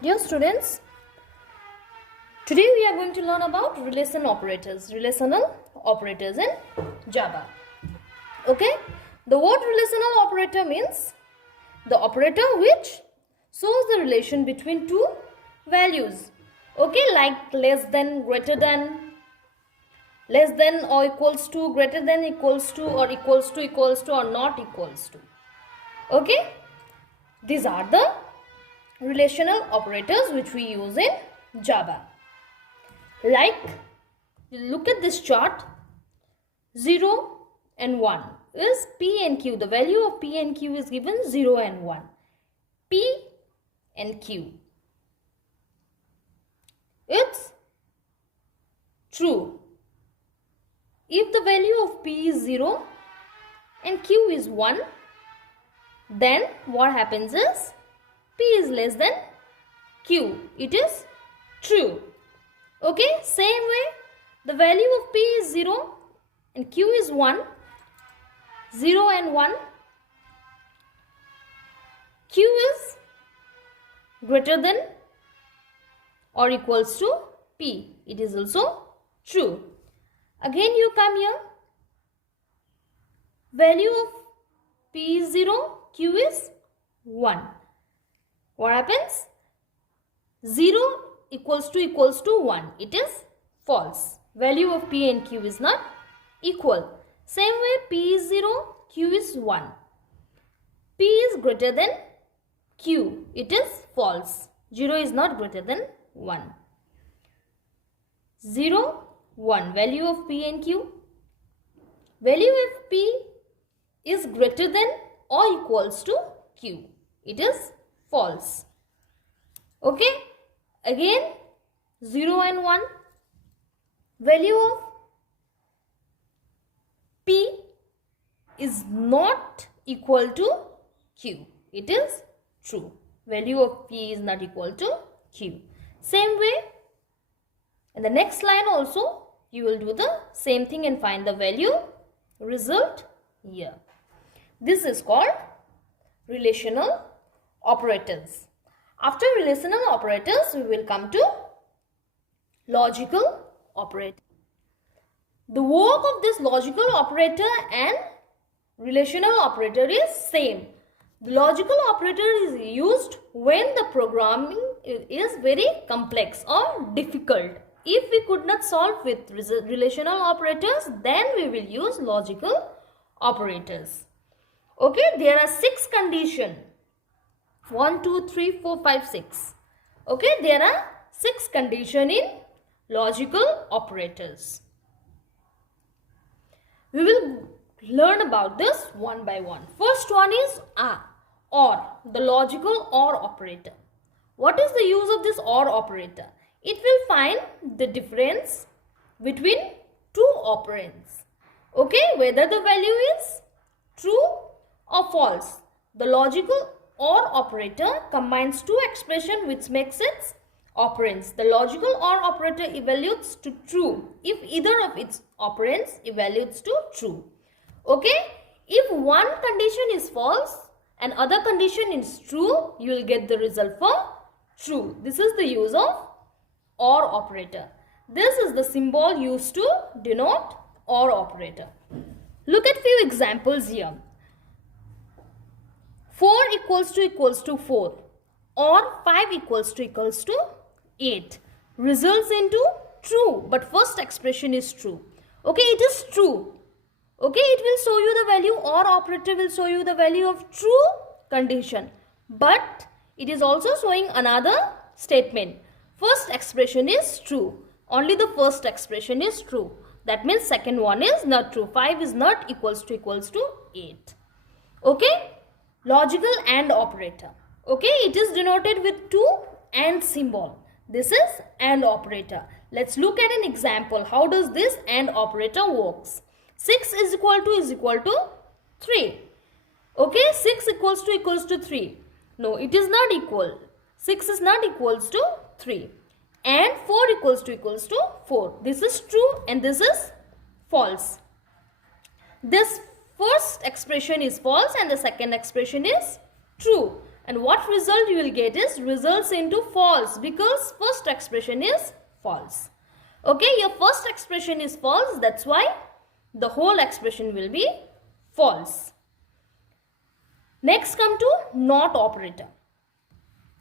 Dear students, today we are going to learn about relational operators in Java. Okay, the word relational operator means the operator which shows the relation between two values. Okay, like less than, greater than, less than or equals to, greater than, equals to, or equals to, or not equals to. Okay, these are the relational operators which we use in Java. Like, look at this chart. 0 and 1 is P and Q. The value of P and Q is given 0 and 1. P and Q. It's true. If the value of P is 0 and Q is 1, then what happens is P is less than Q. It is true. Okay, same way, the value of P is 0 and Q is 1. 0 and 1. Q is greater than or equals to P. It is also true. Again you come here. Value of P is 0, Q is 1. What happens? 0 equals to 1. It is false. Value of P and Q is not equal. Same way, P is 0, Q is 1. P is greater than Q. It is false. 0 is not greater than 1. 0, 1. Value of P and Q. Value of P is greater than or equals to Q. It is false. Okay. Again, 0 and 1. Value of P is not equal to Q. It is true. Value of P is not equal to Q. Same way, in the next line also, you will do the same thing and find the value result here. This is called relational operators. After relational operators, we will come to logical operator. The work of this logical operator and relational operator is same. The logical operator is used when the programming is very complex or difficult. If we could not solve with relational operators, then we will use logical operators. Okay, there are 6 conditions. 1, 2, 3, 4, 5, 6. Okay, there are 6 conditions in logical operators. We will learn about this one by one. First one is OR, the logical OR operator. What is the use of this OR operator? It will find the difference between two operands. Okay, whether the value is true or false. The logical OR operator combines two expressions which makes its operands. The logical OR operator evaluates to true if either of its operands evaluates to true. Okay, if one condition is false and other condition is true, you will get the result for true. This is the use of OR operator. This is the symbol used to denote OR operator. Look at few examples here. 4 equals to 4 or 5 equals to 8 results into true, but first expression is true. Okay, it is true. Okay, it will show you the value, OR operator will show you the value of true condition, but it is also showing another statement. First expression is true. Only the first expression is true. That means second one is not true. 5 is not equals to 8. Okay, logical AND operator. Okay, it is denoted with 2 AND symbol. This is AND operator. Let's look at an example. How does this AND operator works? 6 is equal to 3. Okay, 6 equals to 3. No, it is not equal. 6 is not equals to 3. And 4 equals to 4. This is true and this is false. This first expression is false and the second expression is true. And what result you will get is results into false, because first expression is false. Okay, your first expression is false. That's why the whole expression will be false. Next, come to not operator.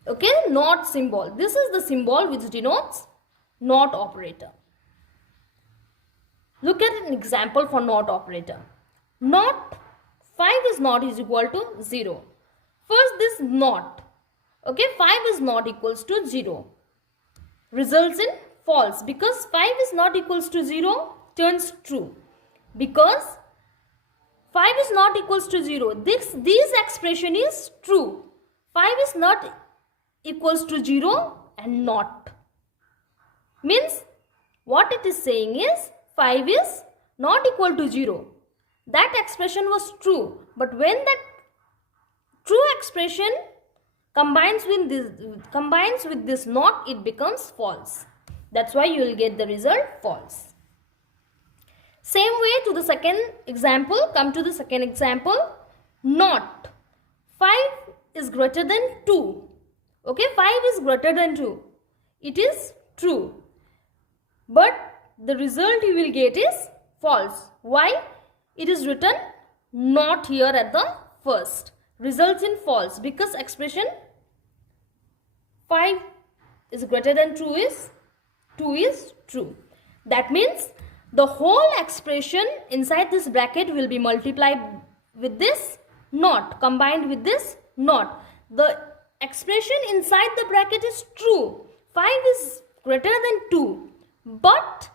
Okay, not symbol. This is the symbol which denotes not operator. Look at an example for not operator. Not 5 is not is equal to 0. First, this not. Okay, 5 is not equals to 0. Results in false, because 5 is not equals to 0 turns true. Because 5 is not equals to 0. This expression is true. 5 is not equals to 0 and not. Means what it is saying is 5 is not equal to 0. That expression was true. But when that true expression combines with this not, it becomes false. That's why you will get the result false. Same way to the second example. Come to the second example. Not 5 is greater than 2. Okay, 5 is greater than 2. It is true. But the result you will get is false. Why? It is written not here at the first. Results in false, because expression 5 is greater than 2 is true. That means the whole expression inside this bracket will be multiplied with this not, combined with this not. The expression inside the bracket is true. 5 is greater than 2. But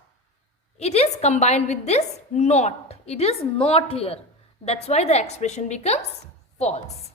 it is combined with this not. It is not here. That's why the expression becomes false.